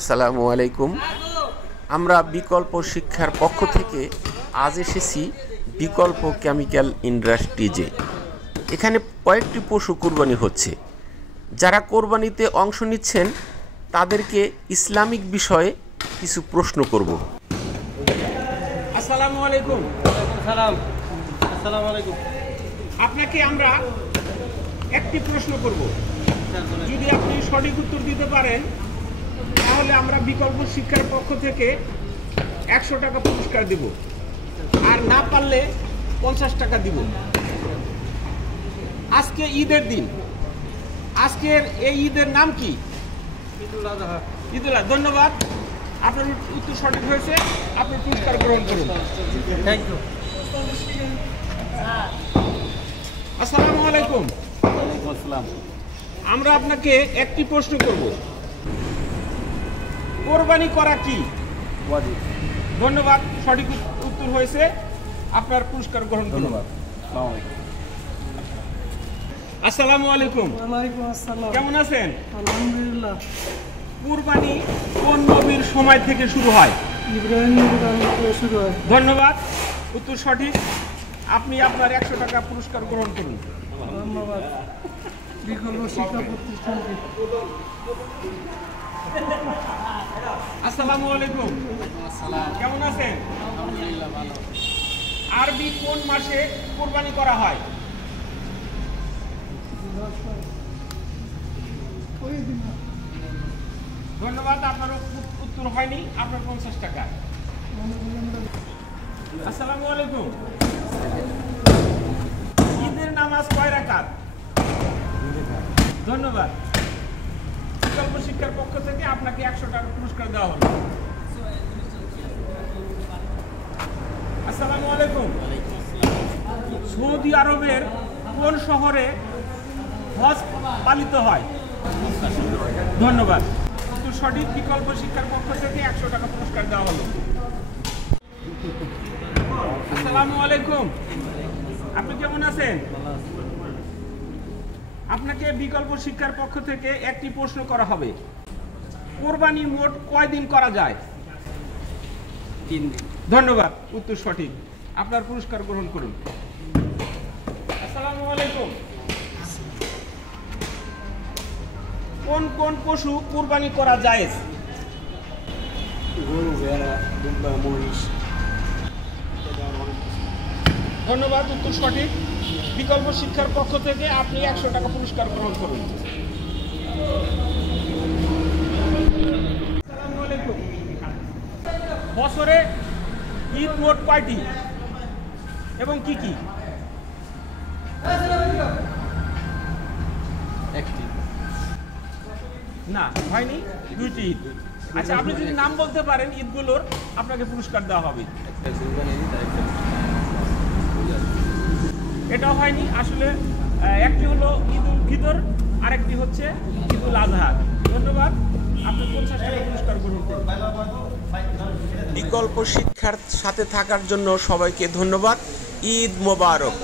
আসসালামু আলাইকুম। আমরা বিকল্প শিক্ষার পক্ষ থেকে আজ এসেছি বিকল্প কেমিক্যাল ইন্ডাস্ট্রিজে। এখানে কয়েকটি পশু কোরবানি হচ্ছে। যারা কোরবানিতে অংশ নিচ্ছেন তাদেরকে ইসলামিক বিষয়ে কিছু প্রশ্ন করব। আসসালামু আলাইকুম। আসসালামু আলাইকুম। আপনাকে আমরা একটি প্রশ্ন করব, যদি আপনি সঠিক উত্তর দিতে পারেন তাহলে আমরা বিকল্প শিক্ষার পক্ষ থেকে 100 টাকা পুরস্কার দেব, আর না পারলে 50 টাকা দিব। আজকে ঈদের দিন, আজকের এই ঈদের নাম কি? ঈদুল আজহা। ঈদুল আজহা। ধন্যবাদ, আপনার উত্তর সঠিক হয়েছে। আপনি পুরস্কার গ্রহণ করুন। Thank you. আসসালামু আলাইকুম। আমরা আপনাকে একটি প্রশ্ন করব, কোরবানি করা কি? ধন্যবাদ, সঠিক উত্তর হয়েছে। আপনার পুরস্কার গ্রহণ করুন। আসসালামু আলাইকুম। ওয়ালাইকুম আসসালাম। কেমন আছেন? আলহামদুলিল্লাহ। কুরবানি কোন নবীর সময় থেকে শুরু হয়? ইব্রাহিম থেকে শুরু হয়। ধন্যবাদ, উত্তর সঠিক। আপনি আপনার 100 টাকা পুরস্কার গ্রহণ করুন। ধন্যবাদ। বিকল্প শিক্ষা প্রতিষ্ঠানকে। আসসালামু আলাইকুম। কেমন আছেন? আরবি কোন মাসে কুরবানি করা হয়? ধন্যবাদ, আপনার উত্তর হয়নি। আপনার 50 টাকা। আসসালামু আলাইকুম। ঈদের নামাজ কয় রাকাত? ধন্যবাদ, বিকল্প শিক্ষার পক্ষ থেকে আপনাকে 100 টাকা পুরস্কার দেওয়া হলো। আসসালামু আলাইকুম। সৌদি আরবের কোন শহরে হজ পালিত হয়? ধন্যবাদ, উত্তর সঠিক। বিকল্প শিক্ষার পক্ষ থেকে 100 টাকা পুরস্কার দেওয়া হলো। আসসালামু আলাইকুম। আপনি কেমন আছেন? আপনাকে বিকল্প শিক্ষার পক্ষ থেকে একটি প্রশ্ন করা হবে, কোরবানি মোট কয় দিন করা যায়? 3 দিন। ধন্যবাদ, উত্তর সঠিক। আপনার পুরস্কার গ্রহণ করুন। আসসালামু আলাইকুম। কোন কোন পশু কুরবানি করা জায়েজ? গরু, ভেড়া, দুম্বা, মহিষ। ধন্যবাদ, উত্তর সঠিক। বিকল্প শিক্ষার পক্ষ থেকে আপনি 100 টাকা পুরস্কার গ্রহণ করুন। আসসালামু আলাইকুম। বছরে ঈদ মোট কয়টি এবং কি কি? একটি। না, হয়নি। 2টি ঈদ। আচ্ছা, আপনি যদি নাম বলতে পারেন ঈদগুলোর, আপনাকে পুরস্কার দেওয়া হবে। এটাও হয়নি আসলে। একটি হলো ঈদুল ফিতর, আরেকটি হচ্ছে ঈদুল আজহা। ধন্যবাদ, আপনি 50 টাকা পুরস্কার গ্রহণ করুন। বিকল্প শিক্ষার সাথে থাকার জন্য সবাইকে ধন্যবাদ। ঈদ মোবারক।